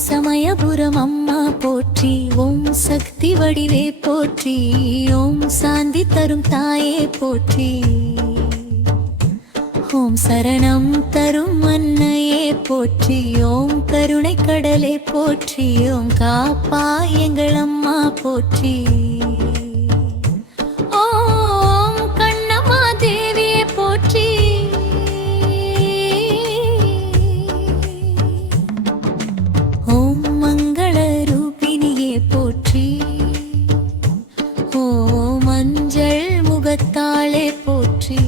சமயபுரம் அம்மா போற்றி, ஓம் சக்தி வடிவே போற்றி, ஓம் சாந்தி தரும் தாயே போற்றி, ஓம் சரணம் தரும் அன்னையே போற்றி, ஓம் கருணை கடலே போற்றி, ஓம் காப்பா எங்கள் அம்மா போற்றி, ஓம் கண்ணம்மா தேவியே போற்றி, ஓம் மங்கள ரூபிணியே போற்றி, ஓம் மஞ்சள் முகத்தாளே போற்றி,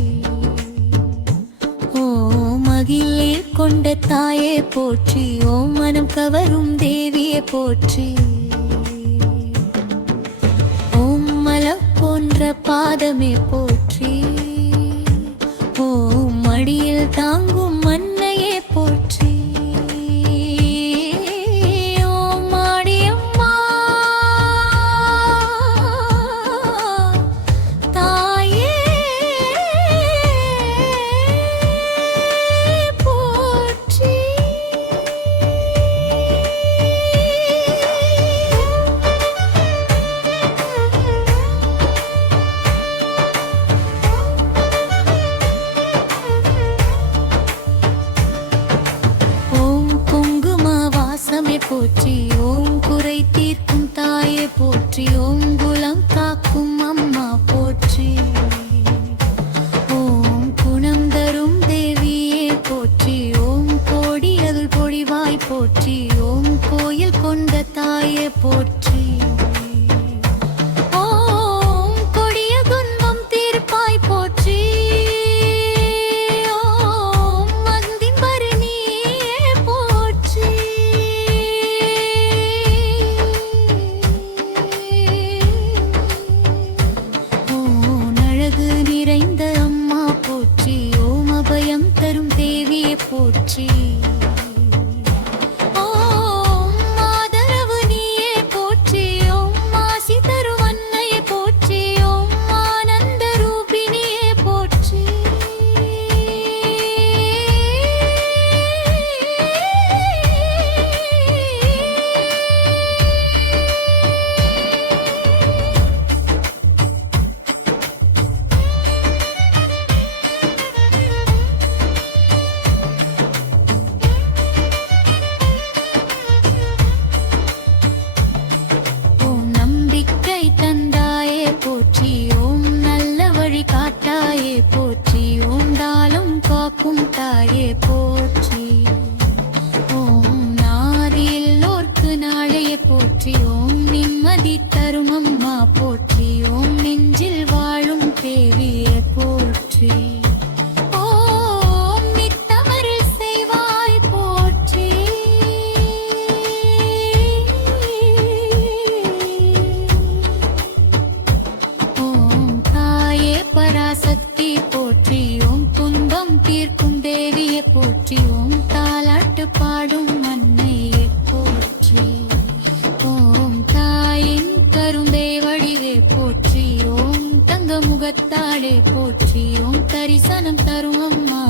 மகிழ் கொண்ட தாயே போற்றி, ஓம் மனம் கவரும் தேவியே போற்றி, ஓம் மலம் போன்ற பாதமே போற்றி, ஓம் மடியில் தாங்கும் மன்னையே போற்றி, ஓம் மாடியம்மா தாயே போற்றி, ஓம் குறை தீர்க்கும் தாயே போற்றி, ஓம் குலம் காக்கும் அம்மா போற்றி, ஓம் குணம் தரும் தேவியே போற்றி, ஓம் கோடி அருள் பொழிவாய் போற்றி, ஓம் கோயில் கொண்ட தாயே போற்றி, ஓம் கொடிய துன்பம் தீர்ப்பாய் போற்றி, ஓம் மந்தின் பரிணியே போற்றி, நிறைந்த அம்மா போற்றி, ஓம் அபயம் தரும் தேவியே போற்றி, ஓம் ஆதரவு நீயே போற்றி, ஓம் ஆசி தரும் அன்னையே போற்றி, ஓம் ஆனந்த ரூபிணியே போற்றி, தந்தாயே போற்றி, ஓம் நல்ல வழி காட்டாயே போற்றி, ஓம் தாளும் காக்கும் தாயே போற்றி, ஓம் நாரில்லோர்க்கு நாளையே போற்றி, ஓம் நிம்மதி தரும் அம்மா போற்றி, ஓம் நெஞ்சில் வாழும் தேவியே போற்றி, ஓம் நித்தமரில் செய்வாய் போற்றி, பராசக்தி போற்றி, ஓம் துன்பம் தீர்க்கும் தேவியே போற்றி, ஓம் தாலாட்டு பாடும் அன்னையே போற்றி, ஓம் தாயின் கரும்பை வடிவே போற்றி, ஓம் தங்க முகத்தாளே போற்றி, ஓம் தரிசனம் தரும் அம்மா